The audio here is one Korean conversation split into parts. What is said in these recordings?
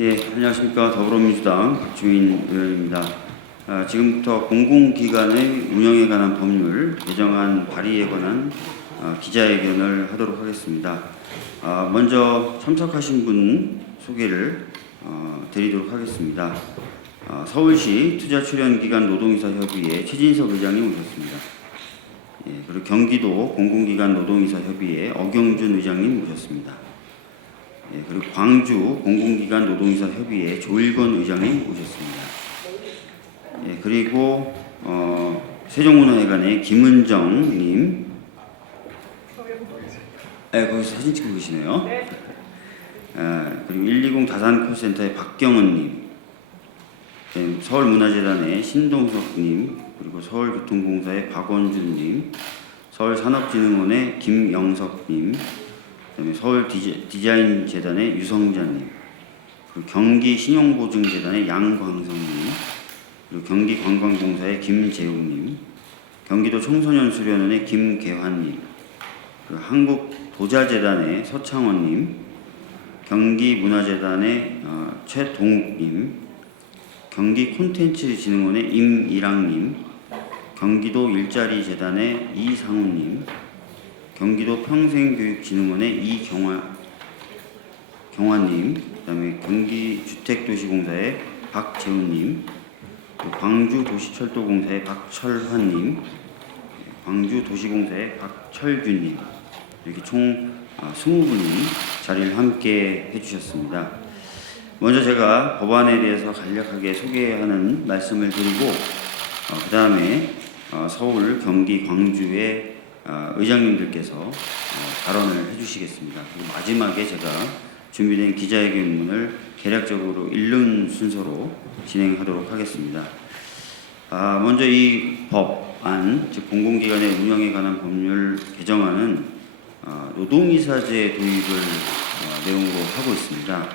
예, 안녕하십니까. 더불어민주당 박주민 의원입니다. 지금부터 공공기관의 운영에 관한 법률 개정안 발의에 관한 기자회견을 하도록 하겠습니다. 먼저 참석하신 분 소개를 드리도록 하겠습니다. 서울시 투자출연기관 노동이사협의회 최진석 의장님 오셨습니다. 예, 그리고 경기도 공공기관 노동이사협의회 어경준 의장님 오셨습니다. 예, 그리고 광주 공공기관 노동이사협의회 조일건 의장님 오셨습니다. 예, 그리고 세종문화회관의 김은정님, 거기서 사진 찍고 계시네요. 그리고 120 다산콜센터의 박경은님, 예, 서울문화재단의 신동석님, 그리고 서울교통공사의 박원준님, 서울산업진흥원의 김영석님, 그다음에 서울디자인재단의 유성자님, 그리고 경기신용보증재단의 양광성님, 그리고 경기관광공사의 김재웅님, 경기도 청소년수련원의 김계환님, 그리고 한국도자재단의 서창원님, 경기문화재단의 최동욱님, 경기콘텐츠진흥원의 임일학님, 경기도 일자리재단의 이상훈님, 경기도 평생교육진흥원의 경화님, 그다음에 경기주택도시공사의 박재훈님, 광주도시철도공사의 박철환님, 광주도시공사의 박철균님, 이렇게 총 20분이 자리를 함께 해주셨습니다. 먼저 제가 법안에 대해서 간략하게 소개하는 말씀을 드리고 그 다음에 서울, 경기, 광주의 의장님들께서 발언을 해주시겠습니다. 그리고 마지막에 제가 준비된 기자회견문을 개략적으로 읽는 순서로 진행하도록 하겠습니다. 먼저 이 법안, 즉 공공기관의 운영에 관한 법률 개정안은 노동이사제 도입을 내용으로 하고 있습니다.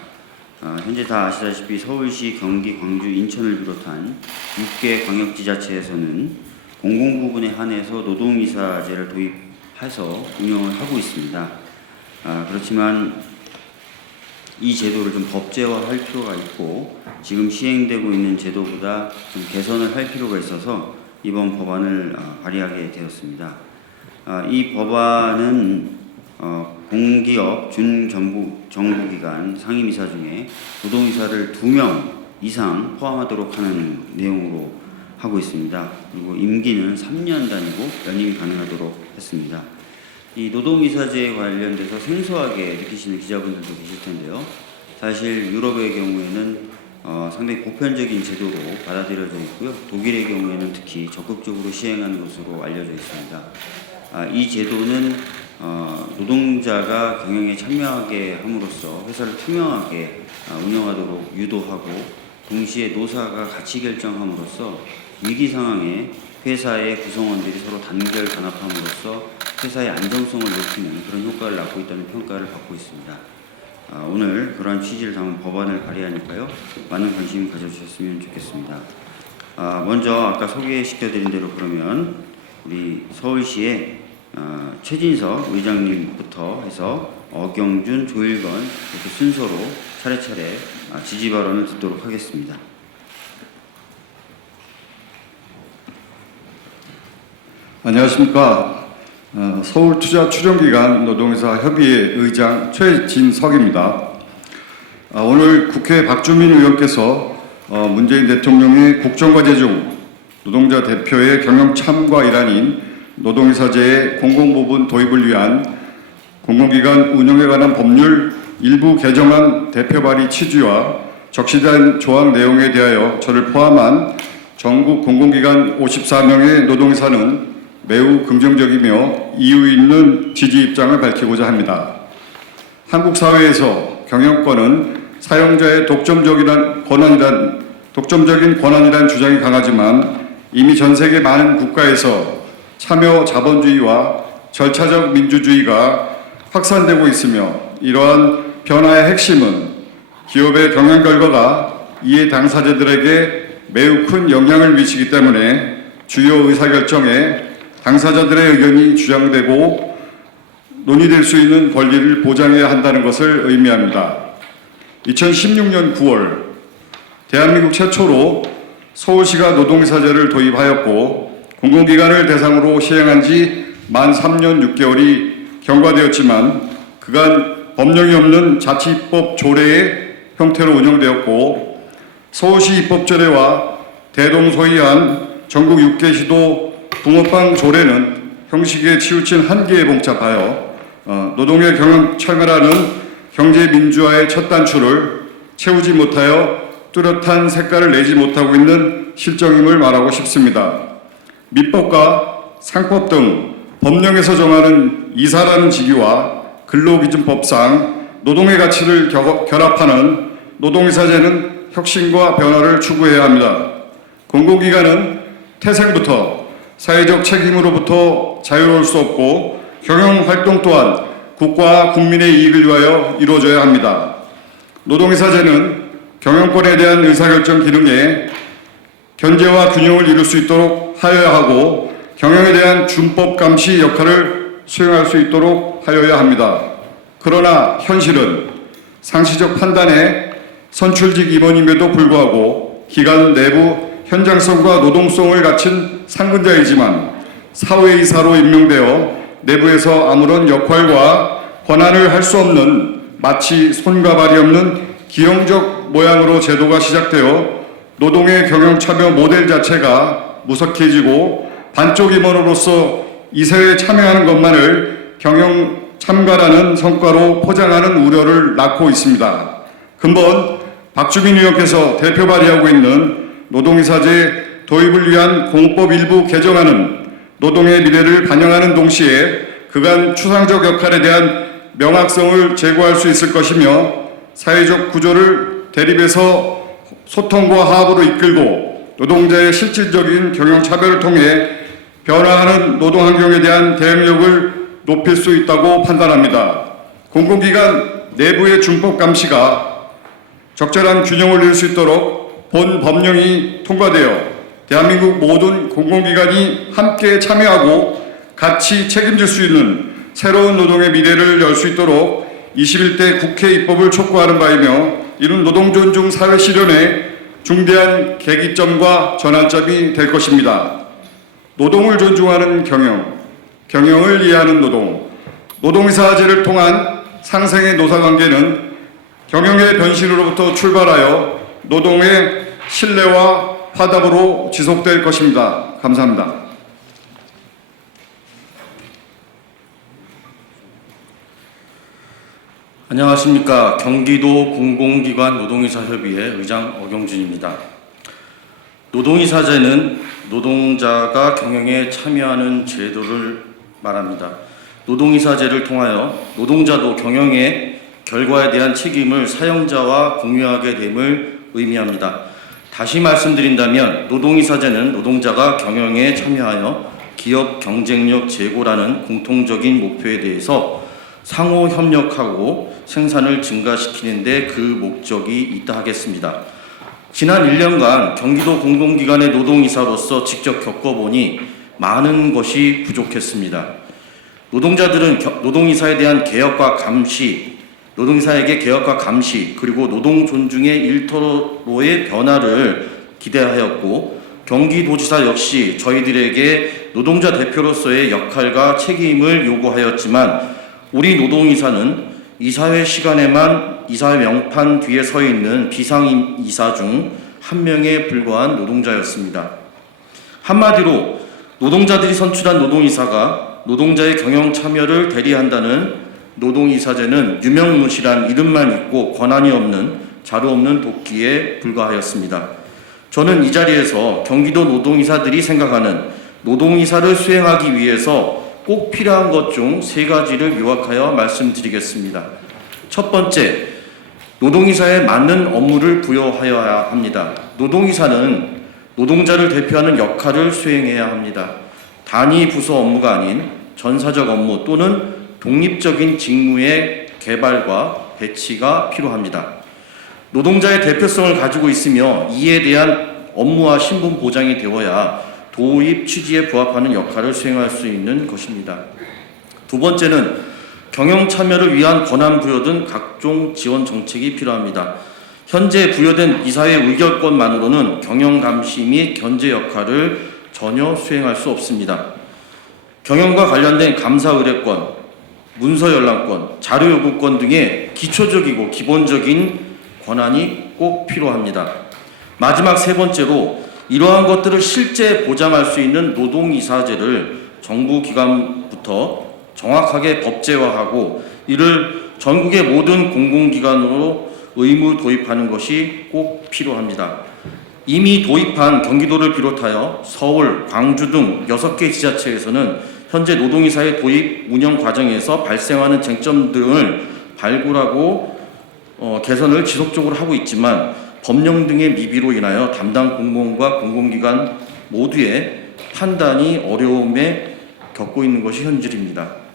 현재 다 아시다시피 서울시, 경기, 광주, 인천을 비롯한 6개 광역지자체에서는 공공부문에 한해서 노동이사제를 도입해서 운영을 하고 있습니다. 그렇지만 이 제도를 좀 법제화할 필요가 있고 지금 시행되고 있는 제도보다 좀 개선을 할 필요가 있어서 이번 법안을 발의하게 되었습니다. 이 법안은 공기업 준정부기관 상임이사 중에 노동이사를 2명 이상 포함하도록 하는 내용으로 하고 있습니다. 그리고 임기는 3년 단위고 연임이 가능하도록 했습니다. 이 노동이사제에 관련돼서 생소하게 느끼시는 기자분들도 계실 텐데요. 사실 유럽의 경우에는 상당히 보편적인 제도로 받아들여져 있고요. 독일의 경우에는 특히 적극적으로 시행하는 것으로 알려져 있습니다. 이 제도는 노동자가 경영에 참여하게 함으로써 회사를 투명하게 운영하도록 유도하고 동시에 노사가 가치 결정함으로써 위기 상황에 회사의 구성원들이 서로 단결 단합함으로써 회사의 안정성을 높이는 그런 효과를 낳고 있다는 평가를 받고 있습니다. 오늘 그러한 취지를 담은 법안을 발의하니까요. 많은 관심 가져주셨으면 좋겠습니다. 먼저 아까 소개시켜드린 대로 그러면 우리 서울시의 최진석 의장님부터 해서 어경준, 조일건 이렇게 순서로 차례차례 지지 발언을 듣도록 하겠습니다. 안녕하십니까. 서울투자출연기관 노동이사 협의회 의장 최진석입니다. 오늘 국회 박주민 의원께서 문재인 대통령의 국정과제 중 노동자 대표의 경영 참가 일환인 노동이사제의 공공부문 도입을 위한 공공기관 운영에 관한 법률 일부 개정안 대표 발의 취지와 적시된 조항 내용에 대하여 저를 포함한 전국 공공기관 54명의 노동이사는 매우 긍정적이며 이유 있는 지지 입장을 밝히고자 합니다. 한국 사회에서 경영권은 사용자의 독점적인 권한이란 주장이 강하지만 이미 전 세계 많은 국가에서 참여 자본주의와 절차적 민주주의가 확산되고 있으며 이러한 변화의 핵심은 기업의 경영 결과가 이해 당사자들에게 매우 큰 영향을 미치기 때문에 주요 의사결정에 당사자들의 의견이 주장되고 논의될 수 있는 권리를 보장해야 한다는 것을 의미합니다. 2016년 9월 대한민국 최초로 서울시가 노동이사제를 도입하였고 공공기관을 대상으로 시행한 지 만 3년 6개월이 경과되었지만 그간 법령이 없는 자치입법 조례의 형태로 운영되었고 서울시 입법조례와 대동소이한 전국 6개 시도 붕어빵 조례는 형식에 치우친 한계에 봉착하여 노동의 경영 철멸하는 경제 민주화의 첫 단추를 채우지 못하여 뚜렷한 색깔을 내지 못하고 있는 실정임을 말하고 싶습니다. 민법과 상법 등 법령에서 정하는 이사라는 직위와 근로기준법상 노동의 가치를 결합하는 노동이사제는 혁신과 변화를 추구해야 합니다. 공공기관은 태생부터 사회적 책임으로부터 자유로울 수 없고 경영활동 또한 국가와 국민의 이익을 위하여 이루어져야 합니다. 노동이사제는 경영권에 대한 의사결정 기능에 견제와 균형을 이룰 수 있도록 하여야 하고 경영에 대한 준법 감시 역할을 수행할 수 있도록 하여야 합니다. 그러나 현실은 상시적 판단에 선출직 임원임에도 불구하고 기관 내부 현장성과 노동성을 갖춘 상근자이지만 사회이사로 임명되어 내부에서 아무런 역할과 권한을 할 수 없는 마치 손과 발이 없는 기형적 모양으로 제도가 시작되어 노동의 경영 참여 모델 자체가 무석해지고 반쪽 임원으로서 이사회에 참여하는 것만을 경영 참가라는 성과로 포장하는 우려를 낳고 있습니다. 근본 박주민 의원께서 대표 발의하고 있는 노동이사제 도입을 위한 공법 일부 개정안은 노동의 미래를 반영하는 동시에 그간 추상적 역할에 대한 명확성을 제고할 수 있을 것이며 사회적 구조를 대립에서 소통과 화합으로 이끌고 노동자의 실질적인 경영 차별을 통해 변화하는 노동 환경에 대한 대응력을 높일 수 있다고 판단합니다. 공공기관 내부의 준법 감시가 적절한 균형을 이룰 수 있도록 본 법령이 통과되어 대한민국 모든 공공기관이 함께 참여하고 같이 책임질 수 있는 새로운 노동의 미래를 열 수 있도록 21대 국회 입법을 촉구하는 바이며 이는 노동존중 사회 실현의 중대한 계기점과 전환점이 될 것입니다. 노동을 존중하는 경영, 경영을 이해하는 노동, 노동이사제를 통한 상생의 노사관계는 경영의 변신으로부터 출발하여 노동의 신뢰와 화답으로 지속될 것입니다. 감사합니다. 안녕하십니까. 경기도 공공기관 노동이사협의회 의장 어경준입니다. 노동이사제는 노동자가 경영에 참여하는 제도를 말합니다. 노동이사제를 통하여 노동자도 경영의 결과에 대한 책임을 사용자와 공유하게 됨을 의미합니다. 다시 말씀드린다면 노동이사제는 노동자가 경영에 참여하여 기업 경쟁력 제고라는 공통적인 목표에 대해서 상호 협력하고 생산을 증가시키는 데 그 목적이 있다 하겠습니다. 지난 1년간 경기도 공공기관의 노동이사로서 직접 겪어보니 많은 것이 부족했습니다. 노동자들은 노동이사에 대한 개혁과 감시, 노동이사에게 개혁과 감시, 그리고 노동 존중의 일터로의 변화를 기대하였고 경기도지사 역시 저희들에게 노동자 대표로서의 역할과 책임을 요구하였지만 우리 노동이사는 이사회 시간에만 이사회 명판 뒤에 서 있는 비상이사 중 한 명에 불과한 노동자였습니다. 한마디로 노동자들이 선출한 노동이사가 노동자의 경영 참여를 대리한다는 노동이사제는 유명무실한 이름만 있고 권한이 없는 자료 없는 도끼에 불과하였습니다. 저는 이 자리에서 경기도 노동이사들이 생각하는 노동이사를 수행하기 위해서 꼭 필요한 것 중 3가지를 요약하여 말씀드리겠습니다. 첫 번째, 노동이사에 맞는 업무를 부여하여야 합니다. 노동이사는 노동자를 대표하는 역할을 수행해야 합니다. 단위 부서 업무가 아닌 전사적 업무 또는 독립적인 직무의 개발과 배치가 필요합니다. 노동자의 대표성을 가지고 있으며 이에 대한 업무와 신분 보장이 되어야 도입 취지에 부합하는 역할을 수행할 수 있는 것입니다. 두 번째는 경영 참여를 위한 권한 부여 등 각종 지원 정책이 필요합니다. 현재 부여된 이사회 의결권만으로는 경영 감시 및 견제 역할을 전혀 수행할 수 없습니다. 경영과 관련된 감사 의뢰권, 문서 열람권, 자료 요구권 등의 기초적이고 기본적인 권한이 꼭 필요합니다. 마지막 세 번째로 이러한 것들을 실제 보장할 수 있는 노동이사제를 정부 기관부터 정확하게 법제화하고 이를 전국의 모든 공공기관으로 의무 도입하는 것이 꼭 필요합니다. 이미 도입한 경기도를 비롯하여 서울, 광주 등 6개 지자체에서는 현재 노동이사의 도입 운영 과정에서 발생하는 쟁점 등을 발굴하고 개선을 지속적으로 하고 있지만 법령 등의 미비로 인하여 담당 공무원과 공공기관 모두의 판단이 어려움에 겪고 있는 것이 현실입니다.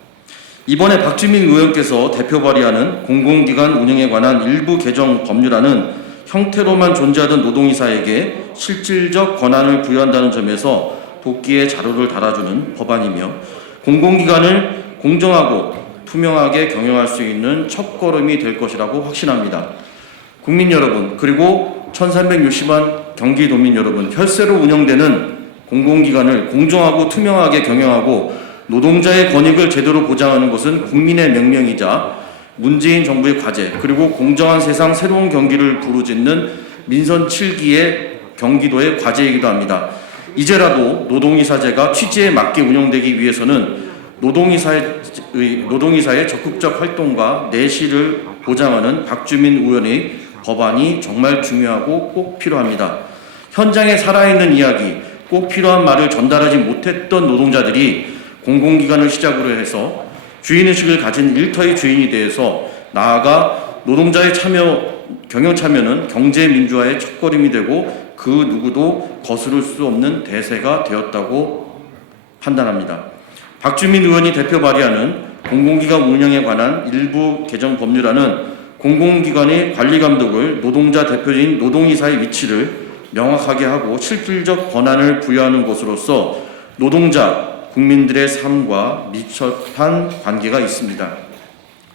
이번에 박주민 의원께서 대표 발의하는 공공기관 운영에 관한 일부 개정 법률안은 형태로만 존재하던 노동이사에게 실질적 권한을 부여한다는 점에서 도끼에 자루를 달아주는 법안이며 공공기관을 공정하고 투명하게 경영할 수 있는 첫걸음이 될 것이라고 확신합니다. 국민 여러분, 그리고 1360만 경기도민 여러분, 혈세로 운영되는 공공기관을 공정하고 투명하게 경영하고 노동자의 권익을 제대로 보장하는 것은 국민의 명령이자 문재인 정부의 과제, 그리고 공정한 세상 새로운 경기를 부르짖는 민선 7기의 경기도의 과제이기도 합니다. 이제라도 노동이사제가 취지에 맞게 운영되기 위해서는 노동이사의 적극적 활동과 내실을 보장하는 박주민 의원의 법안이 정말 중요하고 꼭 필요합니다. 현장에 살아있는 이야기, 꼭 필요한 말을 전달하지 못했던 노동자들이 공공기관을 시작으로 해서 주인의식을 가진 일터의 주인이 되어서 나아가 노동자의 경영 참여는 경제 민주화의 첫걸음이 되고 그 누구도 거스를 수 없는 대세가 되었다고 판단합니다. 박주민 의원이 대표 발의하는 공공기관 운영에 관한 일부 개정 법률안은 공공기관의 관리 감독을 노동자 대표인 노동이사의 위치를 명확하게 하고 실질적 권한을 부여하는 것으로서 노동자, 국민들의 삶과 밀접한 관계가 있습니다.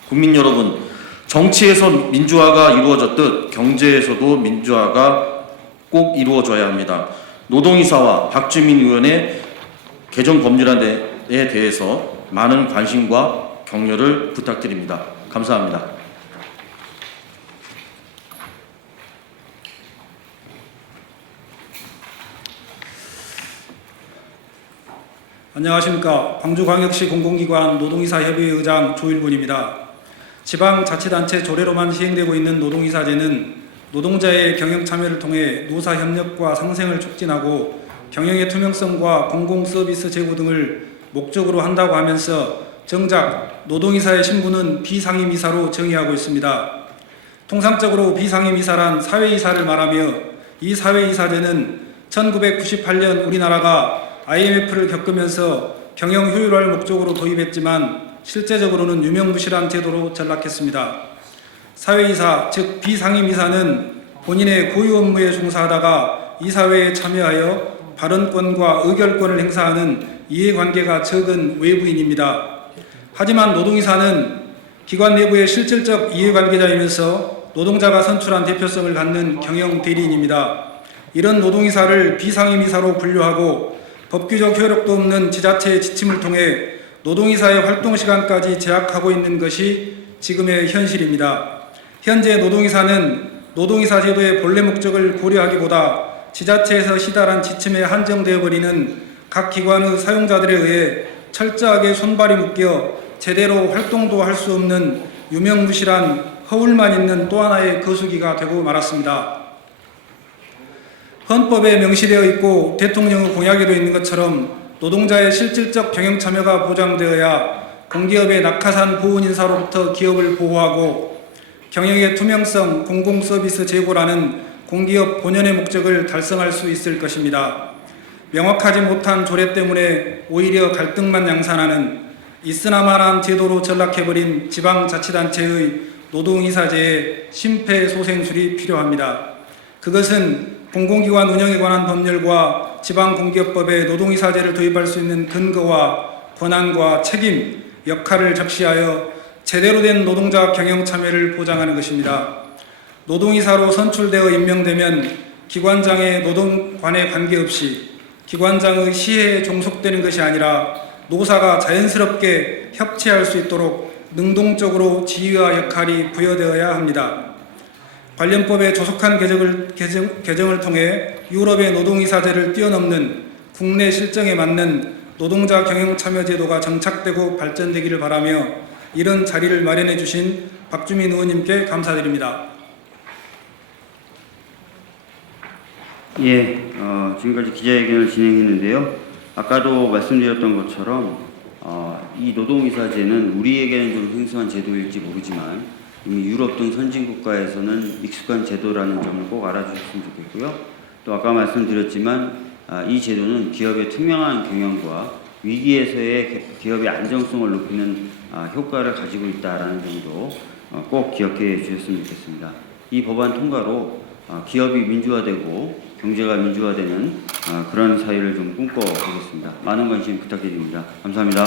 국민 여러분, 정치에서 민주화가 이루어졌듯 경제에서도 민주화가 꼭 이루어져야 합니다. 노동이사와 박주민 의원의 개정 법률안에 대해서 많은 관심과 격려를 부탁드립니다. 감사합니다. 안녕하십니까. 광주광역시 공공기관 노동이사협의회 의장 조일군입니다. 지방자치단체 조례로만 시행되고 있는 노동이사제는 노동자의 경영 참여를 통해 노사 협력과 상생을 촉진하고 경영의 투명성과 공공서비스 제고 등을 목적으로 한다고 하면서 정작 노동이사의 신분은 비상임이사로 정의하고 있습니다. 통상적으로 비상임이사란 사회이사를 말하며 이 사회이사제는 1998년 우리나라가 IMF를 겪으면서 경영 효율화를 목적으로 도입했지만 실제적으로는 유명무실한 제도로 전락했습니다. 사회이사, 즉 비상임이사는 본인의 고유 업무에 종사하다가 이사회에 참여하여 발언권과 의결권을 행사하는 이해관계가 적은 외부인입니다. 하지만 노동이사는 기관 내부의 실질적 이해관계자이면서 노동자가 선출한 대표성을 갖는 경영 대리인입니다. 이런 노동이사를 비상임이사로 분류하고 법규적 효력도 없는 지자체의 지침을 통해 노동이사의 활동시간까지 제약하고 있는 것이 지금의 현실입니다. 현재 노동이사는 노동이사 제도의 본래 목적을 고려하기보다 지자체에서 시달한 지침에 한정되어 버리는 각 기관의 사용자들에 의해 철저하게 손발이 묶여 제대로 활동도 할 수 없는 유명무실한 허울만 있는 또 하나의 거수기가 되고 말았습니다. 헌법에 명시되어 있고 대통령의 공약에도 있는 것처럼 노동자의 실질적 경영 참여가 보장되어야 공기업의 낙하산 보훈 인사로부터 기업을 보호하고 경영의 투명성, 공공서비스 제고라는 공기업 본연의 목적을 달성할 수 있을 것입니다. 명확하지 못한 조례 때문에 오히려 갈등만 양산하는 있으나마나한 제도로 전락해버린 지방자치단체의 노동이사제의 심폐소생술이 필요합니다. 그것은 공공기관 운영에 관한 법률과 지방공기업법에 노동이사제를 도입할 수 있는 근거와 권한과 책임, 역할을 적시하여 제대로 된 노동자 경영 참여를 보장하는 것입니다. 노동이사로 선출되어 임명되면 기관장의 노동관에 관계없이 기관장의 시해에 종속되는 것이 아니라 노사가 자연스럽게 협치할 수 있도록 능동적으로 지위와 역할이 부여되어야 합니다. 관련법의 조속한 개정을 통해 유럽의 노동이사제를 뛰어넘는 국내 실정에 맞는 노동자 경영 참여 제도가 정착되고 발전되기를 바라며 이런 자리를 마련해 주신 박주민 의원님께 감사드립니다. 예, 지금까지 기자회견을 진행했는데요. 아까도 말씀드렸던 것처럼 이 노동이사제는 우리에게는 좀 생소한 제도일지 모르지만 이미 유럽 등 선진국가에서는 익숙한 제도라는 점을 꼭 알아주셨으면 좋겠고요. 또 아까 말씀드렸지만 이 제도는 기업의 투명한 경영과 위기에서의 기업의 안정성을 높이는 효과를 가지고 있다는 점도 꼭 기억해 주셨으면 좋겠습니다. 이 법안 통과로 기업이 민주화되고 경제가 민주화되는 그런 사회를 좀 꿈꿔보겠습니다. 많은 관심 부탁드립니다. 감사합니다.